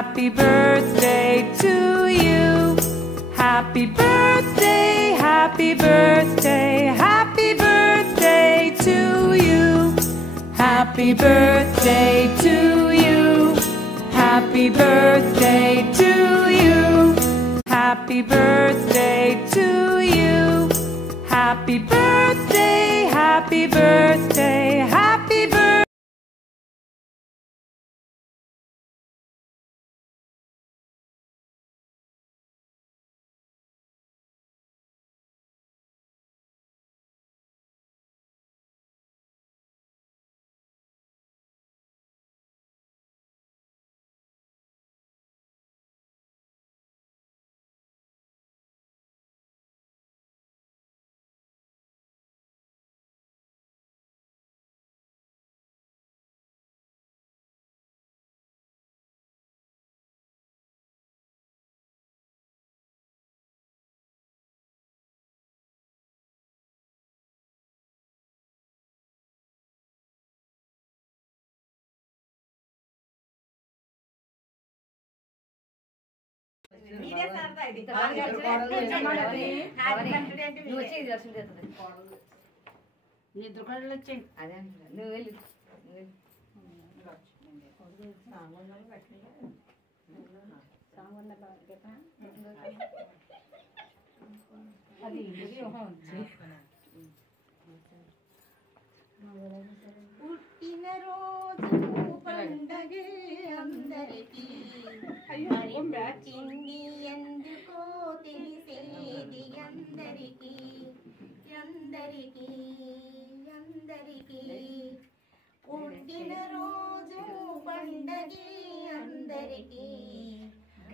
happy birthday to you. Happy birthday, happy birthday, happy birthday to you. Happy birthday to you. Happy birthday to you. Happy birthday to you. Happy birthday, happy birthday, happy birthday.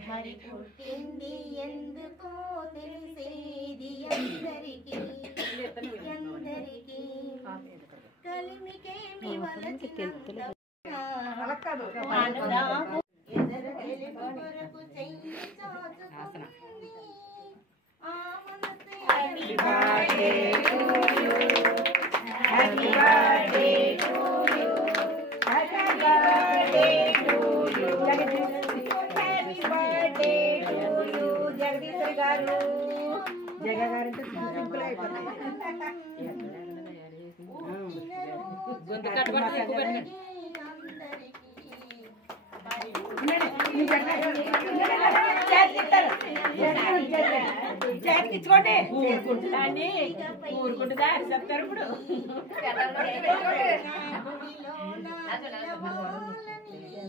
మరి పుట్టింది ఎందుకో తెలిసేది అందరికీ అందరికీ కలిమికేమి వలచినంత ఎదర తెలుగు కొరకు చెయ్యి చాచుకుంది ఆ మనసు happy birthday to you happy birthday to you happy birthday to you Jagadishwari గారు జగ గారింటే సింపుల్ అయిపోతుంది చేతికిచ్చుకోండి ఊరుకుంటుందా చెప్తారు ఇప్పుడు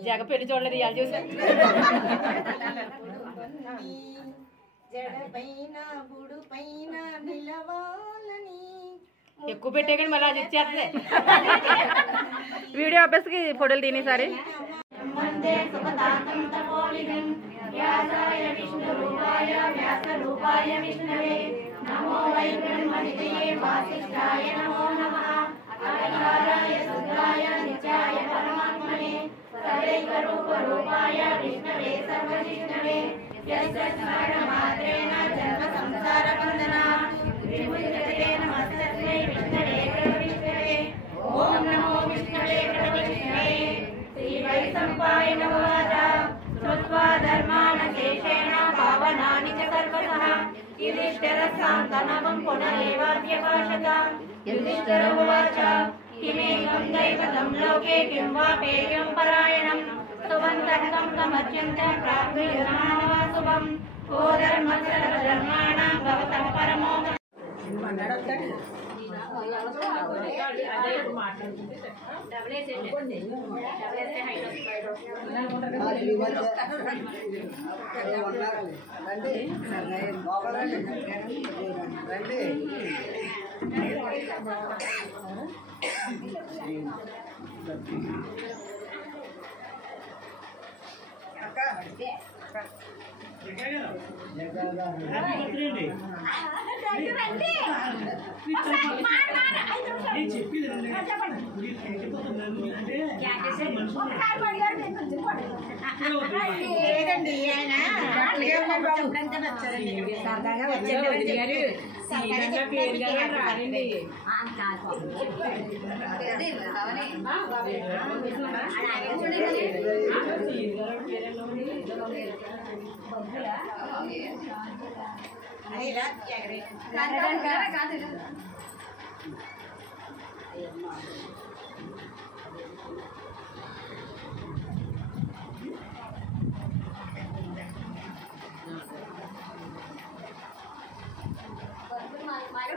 జగ పెళ్లి చూడలేదు ఇవాళ చూసా ఎక్కువ పెట్టే కానీ మళ్ళీ అది ఇచ్చేస్తుంది వీడియో ఆపేసి ఫోటోలు తినేసారి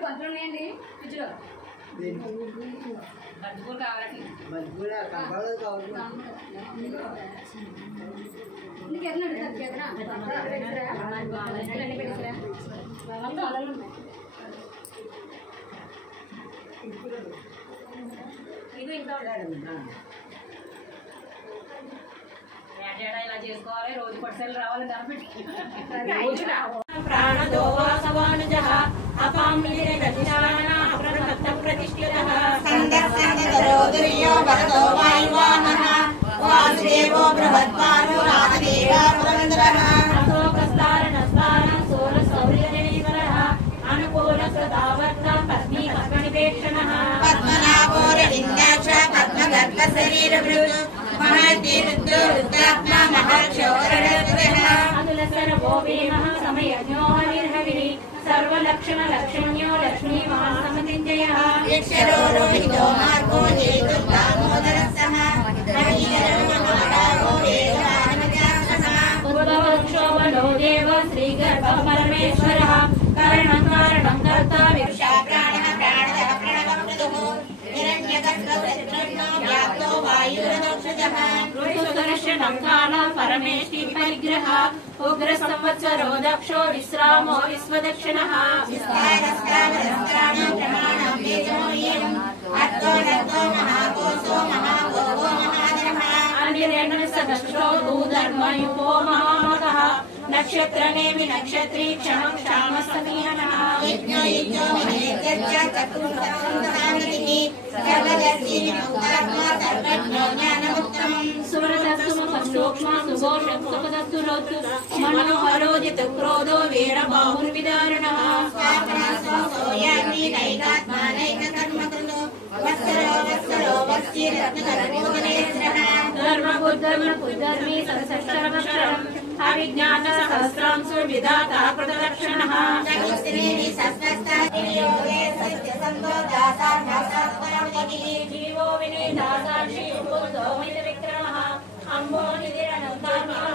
బంతులు ఉన్నాయండి ఫ్రిడ్జ్లో. బంతిపూలు కావాలండి. నీకు ఎట్లా ఇది ఇంకా ఇలా చేసుకోవాలి. రోజు పడిసెలు రావాలి. ప్రాణదో వాసవానుజః అపామ్నిరే గతిశాలన అప్రమత్త ప్రతిష్ఠితః సందర్శనదరోదుర్యో భరతో వాయువానః వాసుదేవో బృహద్వానో రాజదేవా పురందరః అశోకస్తారణస్తారణ సోరసౌర్యజనీవరః అనుకూల సదావర్త పత్ని పద్మనిపేక్షణః పద్మనాభో రవిందాక్ష పద్మగర్భ శరీరభృత్ మహర్షి రుద్రాత్మ మహర్షోరణః అందులసరవో వేమః సమయజ్ఞో హరిర్హవిః సర్వలక్షణ లక్ష్మణ్యో లక్ష్మీవాన్ సమతింజయః యక్షరో రోహితో మార్గో హేతు దామోదరస్సః హరిహరో నారాయణో వేదానమజాసః ఉద్భవక్షోభలో దేవ శ్రీగర్భ పరమేశ్వరః కరణం కారణం కర్తా విషా ప్రాణః ప్రాణదః ప్రణవప్రదుః హిరణ్యగర్భో వ్యాప్తో వాయురదోక్షజః ఋతుదర్శనం కాల పరమేష్టి పరిగ్రహ ఉగ్ర సంవత్సరో దక్షో విశ్రామో విశ్వదక్షిణః విస్తారస్కారస్కారం ప్రమాణం వేదోయం అర్తో నర్తో మహాకోశో మహాభోగో మహాధనః అనిరేణ సదక్షో భూధర్మయుపో మహామగః నక్షత్రనేమి నక్షత్రీ క్షణం క్షామస్తమీహనః యజ్ఞో యజ్ఞో మహేత్యచ్చ చతుర్సంసానిధిః సర్వదర్శి విముక్తాత్మా సర్వజ్ఞో జ్ఞానముత్తమం సురదస్సు సూక్ష్మ సుఘోషం సుపదస్సు రోత్తు మనోహరోజిత క్రోధో వీరబాహుర్విదారణః స్వాపనాసోయామి నైకాత్మా నైక కర్మకృతో వత్సరో వత్సరో వత్సి రత్నకరమోదనేశ్వరః ధర్మబుద్ధర్మీ సహస్రమక్షరం అవిజ్ఞాత సహస్రాంశు విధాతా కృతలక్షణః చతుస్త్రీణి సస్వస్థాయోగే సత్యసందో దాసార్భాసాత్మనమతిః జీవో వినేదాసాక్షి ఉపుర్దో మిత విక్రమః అంబో నిధిరనంతార్మః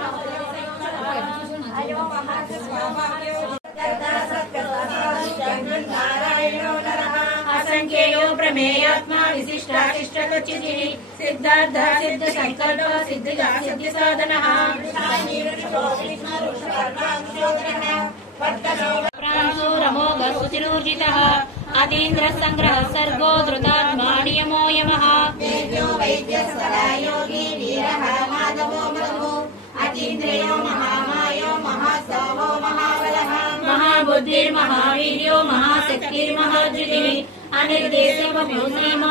అయో మహాస్వాభాగ్యో నారాయణో నరః అసంఖ్యేయో ప్రమేయాత్మా విశిష్టాశిష్టకచితిః సిద్ధార్థ సిద్ధ సంకల్ప సిద్ధిగా సిద్ధి సాధనః ప్రాంశూరమోఘ సుతిరూర్జితః అతీంద్ర సంగ్రహ సర్గో ధృతాత్మా నియమో యమః వేద్యో వైద్యస్వరాయోగి వీరః మాధవో మధుః అతీంద్రియో మహామాయో మహాసవో మహాబలః మహాబుద్ధిర్మహావీర్యో మహాశక్తిర్మహాధృతిః అనిర్దేశో